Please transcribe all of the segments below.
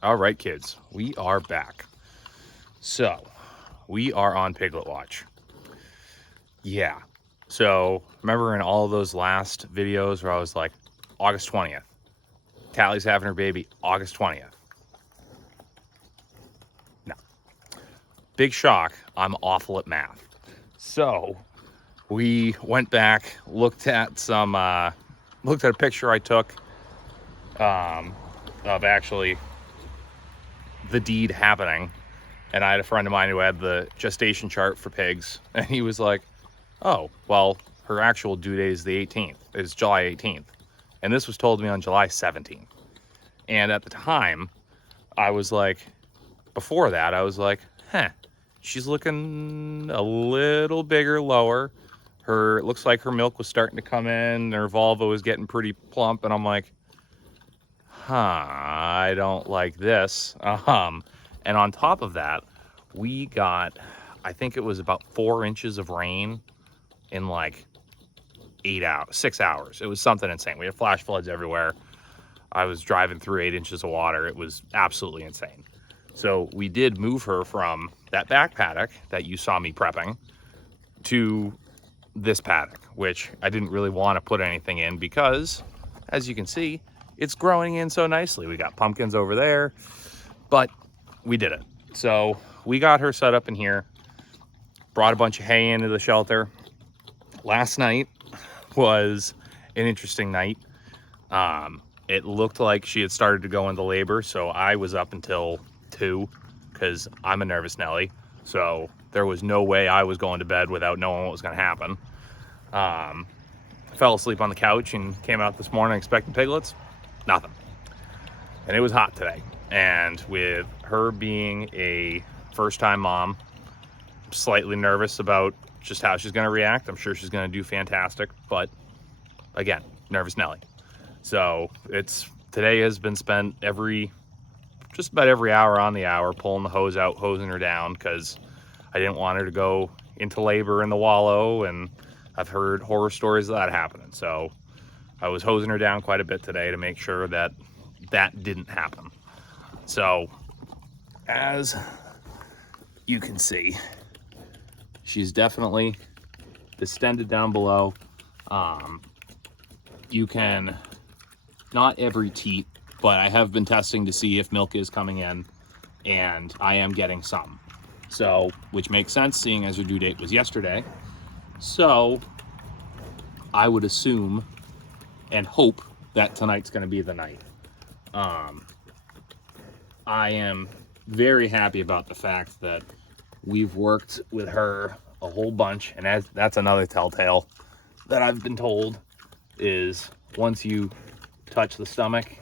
All right, kids, we are back. So, we are on Piglet Watch. Yeah. So, remember in all of those last videos where I was like, August 20th, Tally's having her baby August 20th. No. Big shock, I'm awful at math. So, we went back, looked at a picture I took of actually the deed happening. And I had a friend of mine who had the gestation chart for pigs, and he was like, oh, well, her actual due date is the 18th. It's July 18th. And this was told to me on July 17th. And at the time, I was like, before that, I was like, she's looking a little bigger, lower. It looks like her milk was starting to come in. Her vulva was getting pretty plump. And I'm like, I don't like this. And on top of that, we got, I think it was about 4 inches of rain in like 6 hours. It was something insane. We had flash floods everywhere. I was driving through 8 inches of water. It was absolutely insane. So we did move her from that back paddock that you saw me prepping to this paddock, which I didn't really want to put anything in because, as you can see, it's growing in so nicely. We got pumpkins over there, but we did it. So we got her set up in here, brought a bunch of hay into the shelter. Last night was an interesting night. It looked like she had started to go into labor, so I was up until 2 because I'm a nervous Nelly. So there was no way I was going to bed without knowing what was going to happen. Fell asleep on the couch and came out this morning expecting piglets. Nothing. And it was hot today. And with her being a first-time mom, slightly nervous about just how she's going to react. I'm sure she's going to do fantastic, but again, nervous Nelly. So today has been spent just about every hour on the hour pulling the hose out, hosing her down, because I didn't want her to go into labor in the wallow, and I've heard horror stories of that happening. So I was hosing her down quite a bit today to make sure that didn't happen. So as you can see, she's definitely distended down below. You can, not every teat, but I have been testing to see if milk is coming in, and I am getting some. So, which makes sense seeing as her due date was yesterday. So I would assume and hope that tonight's going to be the night. I am very happy about the fact that we've worked with her a whole bunch, and that's another telltale that I've been told is once you touch the stomach,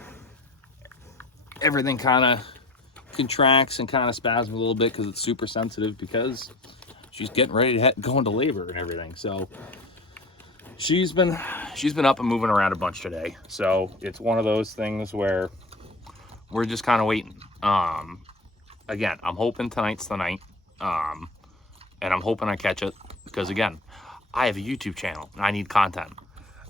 everything kind of contracts and kind of spasms a little bit because it's super sensitive, because she's getting ready to go into labor and everything. So she's been up and moving around a bunch today. So it's one of those things where we're just kind of waiting. Again, I'm hoping tonight's the night. And I'm hoping I catch it, because again, I have a YouTube channel and I need content.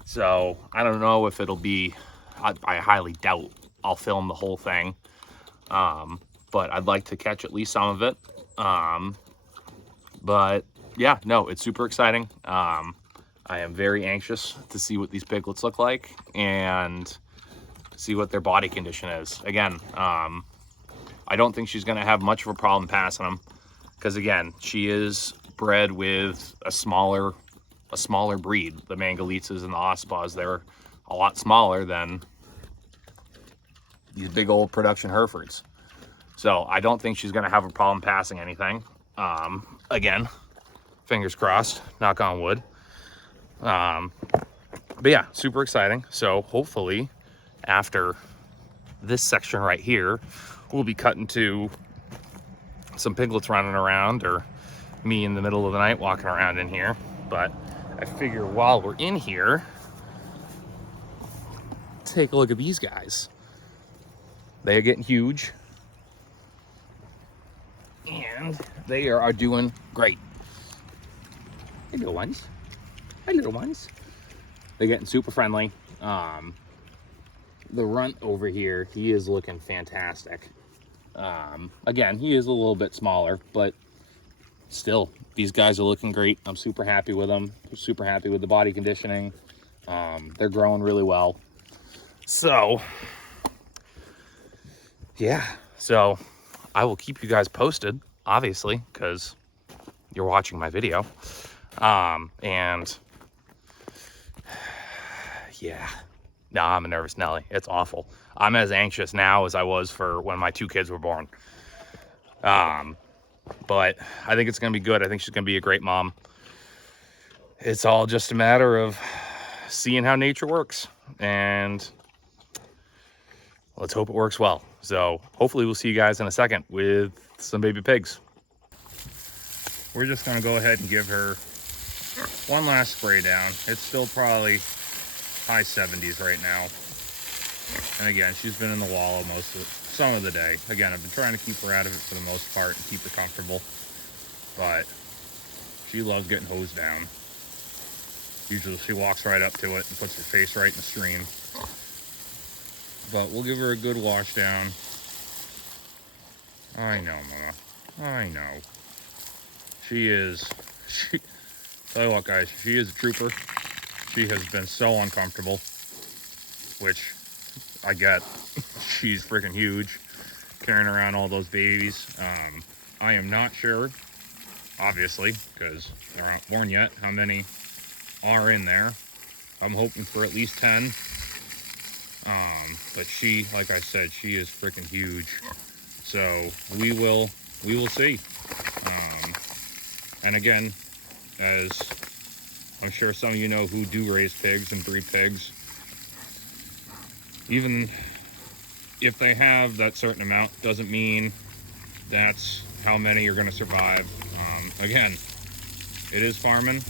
So I don't know if it'll be, I highly doubt I'll film the whole thing. But I'd like to catch at least some of it. But yeah, no, it's super exciting. I am very anxious to see what these piglets look like and see what their body condition is. Again, I don't think she's going to have much of a problem passing them, because again, she is bred with a smaller breed. The Mangalitzas and the Ospas, they're a lot smaller than these big old production Herefords. So I don't think she's going to have a problem passing anything. Again, fingers crossed, knock on wood. But yeah, super exciting. So hopefully after this section right here, we'll be cutting to some piglets running around, or me in the middle of the night walking around in here. But I figure while we're in here, take a look at these guys. They are getting huge, and they are doing great. Hey, little ones. Hi, little ones. They're getting super friendly. The runt over here, he is looking fantastic. Again, he is a little bit smaller, but still, these guys are looking great. I'm super happy with them. Super happy with the body conditioning. They're growing really well. So, yeah. So, I will keep you guys posted, obviously, because you're watching my video. And yeah. No, I'm a nervous Nelly. It's awful. I'm as anxious now as I was for when my 2 kids were born. But I think it's going to be good. I think she's going to be a great mom. It's all just a matter of seeing how nature works. And let's hope it works well. So hopefully we'll see you guys in a second with some baby pigs. We're just going to go ahead and give her one last spray down. It's still probably high 70s right now. And again, she's been in the wallow some of the day. Again, I've been trying to keep her out of it for the most part and keep her comfortable. But she loves getting hosed down. Usually she walks right up to it and puts her face right in the stream. But we'll give her a good wash down. I know, Mama. I know. Tell you what, guys, she is a trooper. She has been so uncomfortable, which I get. She's freaking huge, carrying around all those babies. I am not sure, obviously, because they're not born yet, how many are in there. I'm hoping for at least 10. But she, like I said, she is freaking huge. So we will see. And again, as I'm sure some of you know who do raise pigs and breed pigs, even if they have that certain amount, doesn't mean that's how many are going to survive. Again, it is farming,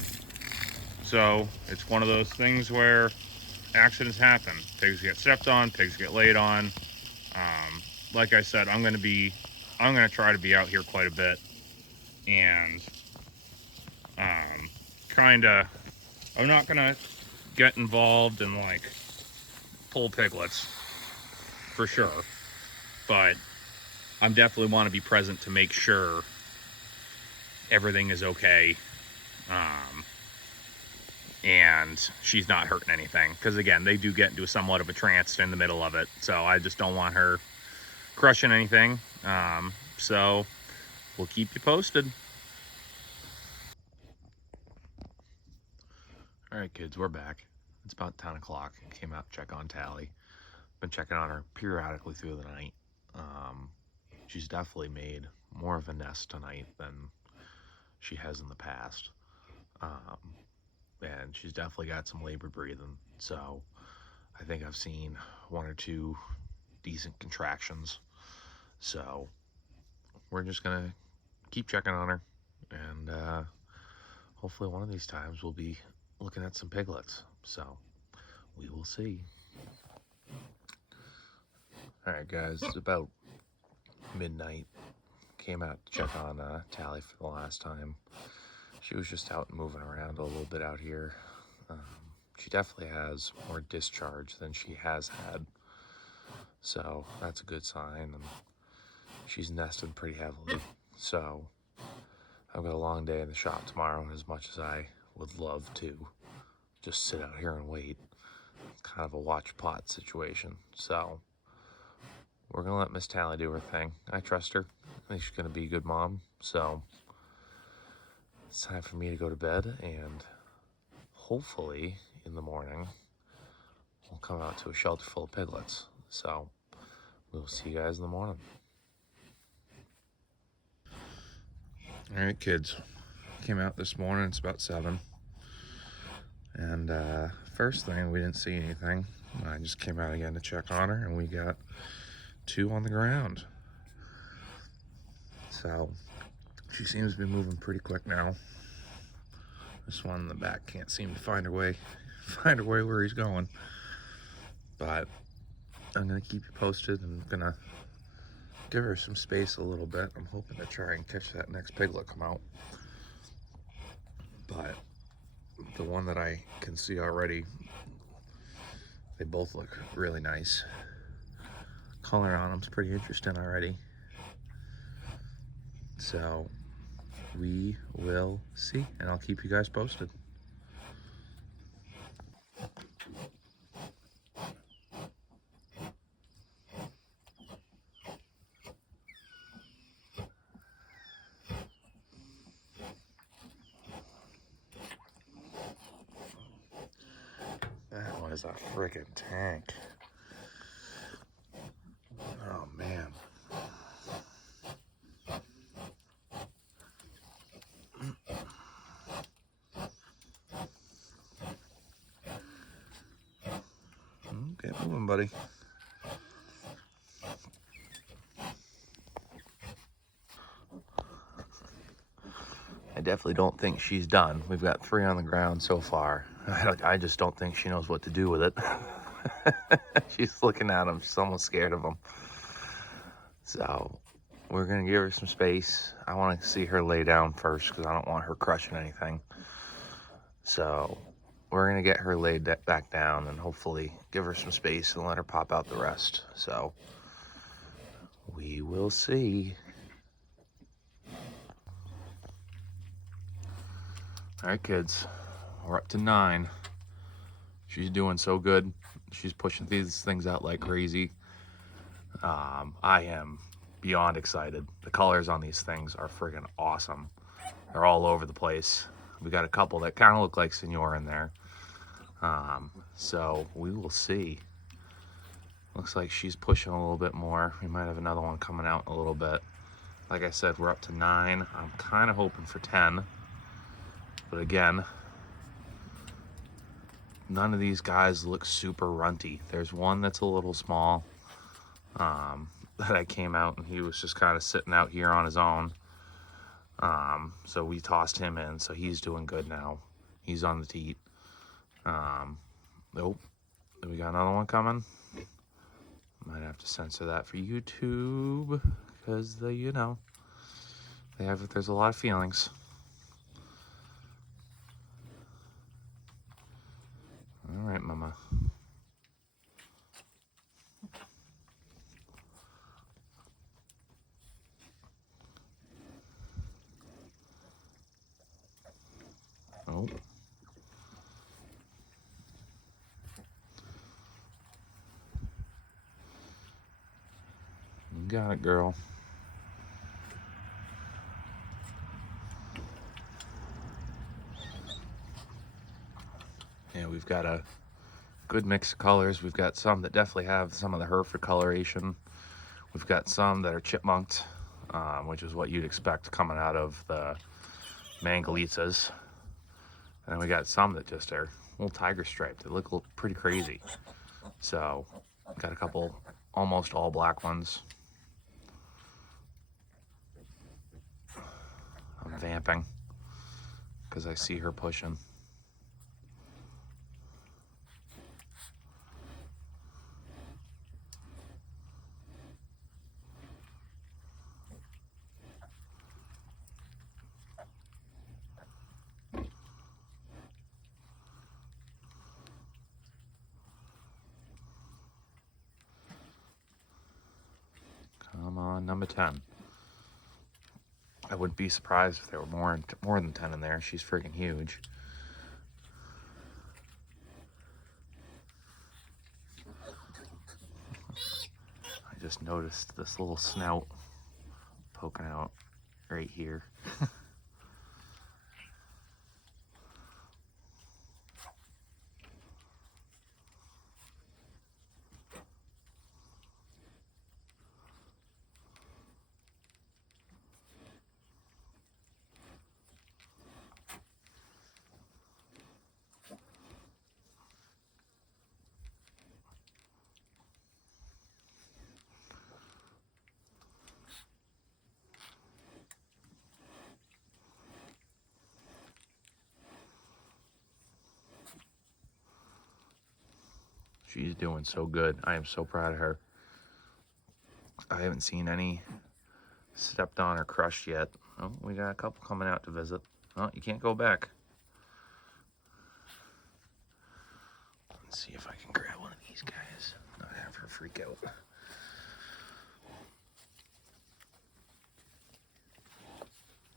so it's one of those things where accidents happen. Pigs get stepped on, pigs get laid on. Like I said, I'm going to try to be out here quite a bit, and I'm not going to get involved in like pull piglets for sure, but I'm definitely want to be present to make sure everything is okay, and she's not hurting anything, because again, they do get into somewhat of a trance in the middle of it, so I just don't want her crushing anything. So we'll keep you posted. All right, kids, we're back. It's about 10 o'clock. Came out to check on Tally. Been checking on her periodically through the night. She's definitely made more of a nest tonight than she has in the past. And she's definitely got some labor breathing. So I think I've seen 1 or 2 decent contractions. So we're just gonna keep checking on her, and hopefully one of these times we'll be looking at some piglets. So we will see. All right, guys, it's about midnight. Came out to check on Tally for the last time. She was just out and moving around a little bit out here. She definitely has more discharge than she has had, so that's a good sign. And she's nested pretty heavily, so I've got a long day in the shop tomorrow, and as much as I would love to just sit out here and wait, it's kind of a watch pot situation. So we're gonna let Miss Tally do her thing. I trust her. I think she's gonna be a good mom. So it's time for me to go to bed, and hopefully in the morning we'll come out to a shelter full of piglets. So we'll see you guys in the morning. All right, kids, came out this morning. It's about 7, and first thing, we didn't see anything. I just came out again to check on her, and we got 2 on the ground. So she seems to be moving pretty quick now. This one in the back can't seem to find her way where he's going. But I'm gonna keep you posted, and I'm gonna give her some space a little bit. I'm hoping to try and catch that next piglet come out. But the one that I can see already, they both look really nice. Color on them's pretty interesting already. So we will see, and I'll keep you guys posted. That one is a freaking tank. Oh man. Get moving, buddy. I definitely don't think she's done. We've got 3 on the ground so far. I just don't think she knows what to do with it. She's looking at him. She's almost scared of him. So we're going to give her some space. I want to see her lay down first because I don't want her crushing anything. So we're going to get her laid back down and hopefully give her some space and let her pop out the rest. So we will see. All right, kids, we're up to 9. She's doing so good. She's pushing these things out like crazy. I am beyond excited. The colors on these things are friggin' awesome. They're all over the place. We got a couple that kind of look like Senor in there. So we will see. Looks like she's pushing a little bit more. We might have another one coming out in a little bit. Like I said, we're up to 9. I'm kind of hoping for 10. But again, none of these guys look super runty. There's one that's a little small that I came out and he was just kind of sitting out here on his own. So we tossed him in, so he's doing good now. He's on the teat. Nope. We got another one coming. Might have to censor that for YouTube because you know, there's a lot of feelings. All right, mama. Oh. You got it, girl. Yeah, we've got a good mix of colors. We've got some that definitely have some of the Hereford coloration. We've got some that are chipmunked, which is what you'd expect coming out of the Mangalittas. And then we got some that just are little tiger striped. They look pretty crazy. So, got a couple almost all black ones. I'm vamping because I see her pushing. Come on, number 10. I wouldn't be surprised if there were more than 10 in there. She's freaking huge. I just noticed this little snout poking out right here. She's doing so good. I am so proud of her. I haven't seen any stepped on or crushed yet. Oh, we got a couple coming out to visit. Oh, you can't go back. Let's see if I can grab one of these guys. Not have her freak out.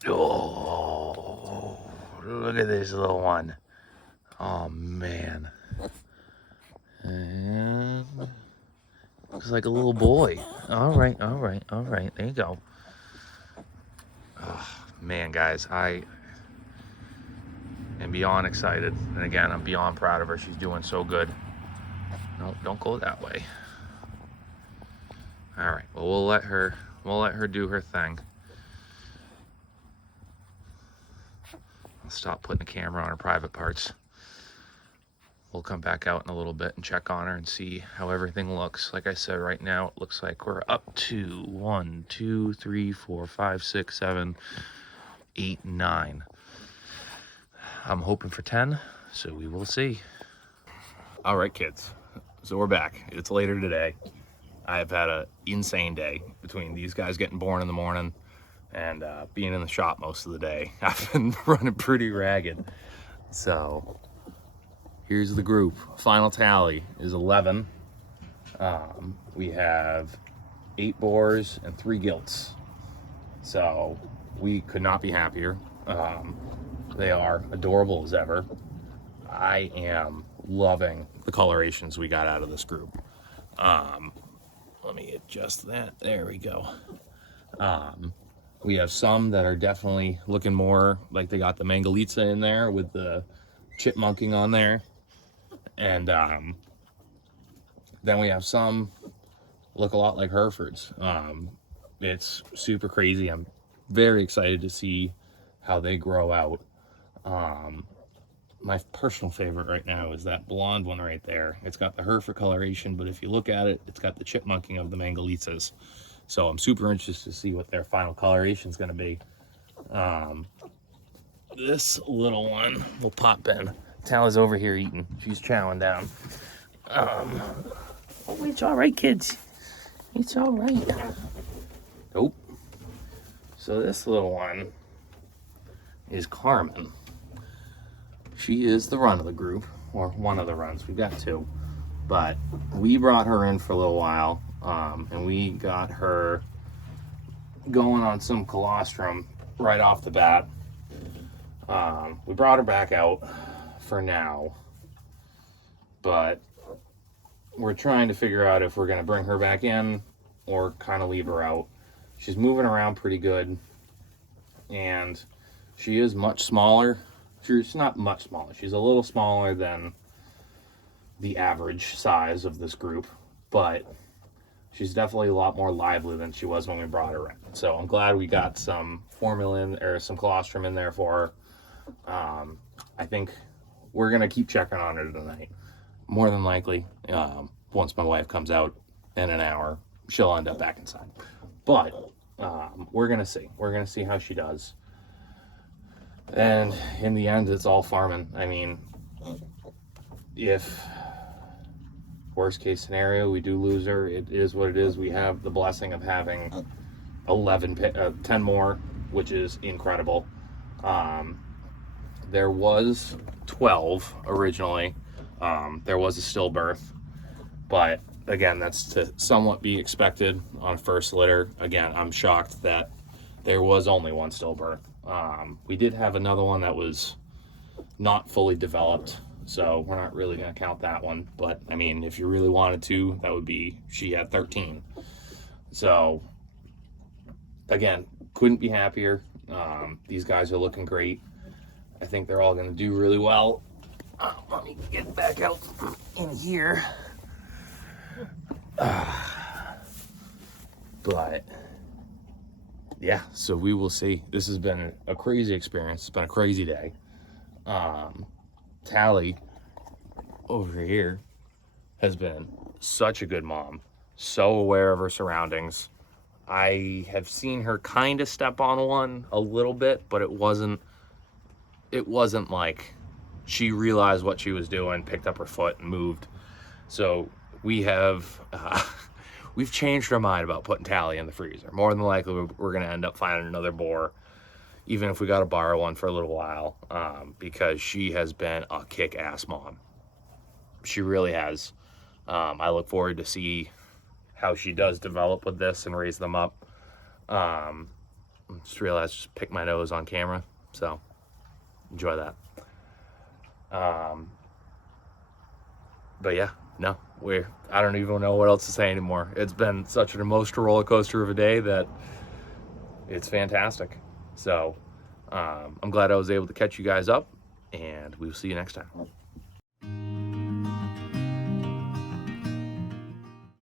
Oh, look at this little one. Oh, man. And looks like a little boy. All right, all right, all right. There you go. Oh, man, guys, I am beyond excited. And again, I'm beyond proud of her. She's doing so good. No, don't go that way. All right, well, we'll let her do her thing. I'll stop putting the camera on her private parts. We'll come back out in a little bit and check on her and see how everything looks. Like I said, right now it looks like we're up to 1, 2, 3, 4, 5, 6, 7, 8, 9. I'm hoping for 10, so we will see. All right, kids, so we're back. It's later today. I've had an insane day between these guys getting born in the morning and being in the shop most of the day. I've been running pretty ragged. So here's the group. Final tally is 11. We have 8 boars and 3 gilts. So we could not be happier. They are adorable as ever. I am loving the colorations we got out of this group. Let me adjust that. There we go. We have some that are definitely looking more like they got the Mangalitsa in there with the chipmunking on there. And then we have some look a lot like Herefords. It's super crazy. I'm very excited to see how they grow out. My personal favorite right now is that blonde one right there. It's got the Hereford coloration, but if you look at it, it's got the chipmunking of the Mangalitsas. So I'm super interested to see what their final coloration is going to be. This little one will pop in. Tala's over here eating. She's chowing down. Oh, it's all right, kids. It's all right. Nope. So this little one is Carmen. She is the run of the group, or one of the runs. We've got 2. But we brought her in for a little while, and we got her going on some colostrum right off the bat. We brought her back out for now, but we're trying to figure out if we're going to bring her back in or kind of leave her out. She's moving around pretty good, and she is much smaller. She's not much smaller. She's a little smaller than the average size of this group, but she's definitely a lot more lively than she was when we brought her in. So I'm glad we got some formula in, or some colostrum in there for her. I think we're going to keep checking on her tonight. More than likely, once my wife comes out in an hour, she'll end up back inside. But we're going to see. We're going to see how she does. And in the end, it's all farming. I mean, if worst case scenario, we do lose her, it is what it is. We have the blessing of having 10 more, which is incredible. There was 12 originally. There was a stillbirth, but again, that's to somewhat be expected on first litter. Again, I'm shocked that there was only one stillbirth. We did have another one that was not fully developed, so we're not really going to count that one. But I mean, if you really wanted to, that would be, she had 13. So again, couldn't be happier. These guys are looking great. I think they're all going to do really well. Let me get back out in here. But yeah, so we will see. This has been a crazy experience. It's been a crazy day. Tally over here has been such a good mom, so aware of her surroundings. I have seen her kind of step on one a little bit, but it wasn't like she realized what she was doing, picked up her foot and moved. So we have we've changed our mind about putting Tally in the freezer. More than likely we're going to end up finding another boar, even if we got to borrow one for a little while, because she has been a kick-ass mom. She really has. I look forward to see how she does develop with this and raise them up. Just realized, just picked my nose on camera, so enjoy that. But yeah, no, I don't even know what else to say anymore. It's been such an emotional roller coaster of a day that it's fantastic. So I'm glad I was able to catch you guys up, and we will see you next time.